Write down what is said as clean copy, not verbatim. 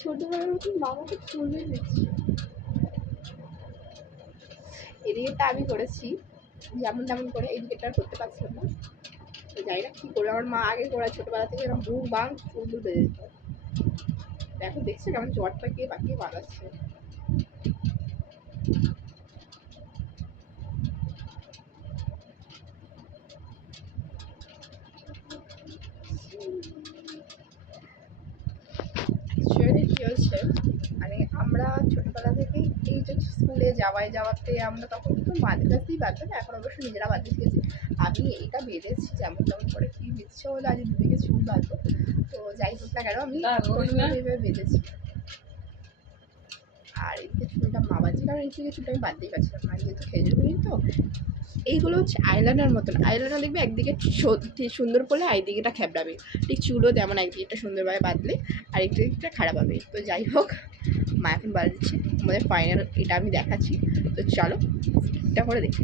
ছোটবেলার মতন মামাকে চুলবে দিচ্ছি। এদিকেটা আমি করেছি যেমন তেমন করে, এদিকেটা আর করতে পারছিলাম না। তো যাই না কী করে, আমার মা আগে করে ছোটোবেলা থেকে এরকম বুক বাং চুল বেঁধে দিত। দেখো দেখছো কেমন জট পাকিয়ে পাকিয়ে বাঁধাচ্ছে। অ্যাকচুয়ালি কী হয়েছে, মানে আমরা ছোটোবেলা থেকেই এই যে স্কুলে যাওয়াতে আমরা তখন তো মাদের কাছেই বাঁধতাম, এখন অবশ্য নিজেরা বাঁধতে শিখেছি। আমি এইটা বেঁধেছি যেমন তেমন করে, কি ইচ্ছে হলো আজ দুদিকে চুল বাঁধবো। তো যাই হোক না কেন আমি এইভাবে বেঁধেছি। আর এদিকে চুলটা মা বাঁধছে, কারণ এই দিকে চুলটা আমি বাঁধতেই পারছিলাম না, যেহেতু খেজুর গুড়ি তো। এইগুলো হচ্ছে আইলাইনার মতন, আইলাইনার দেখবে একদিকে সুন্দর করলে আর একদিকেটা খ্যাবড়াবে, ঠিক চুলও তেমন একদিকটা সুন্দরভাবে বাঁধলে আর একদিকটা খারাপ হবে। তো যাই হোক, মা এখন বাঁধছে, আমাদের ফাইনাল এটা আমি দেখাচ্ছি। তো চলো এটা করে দেখি।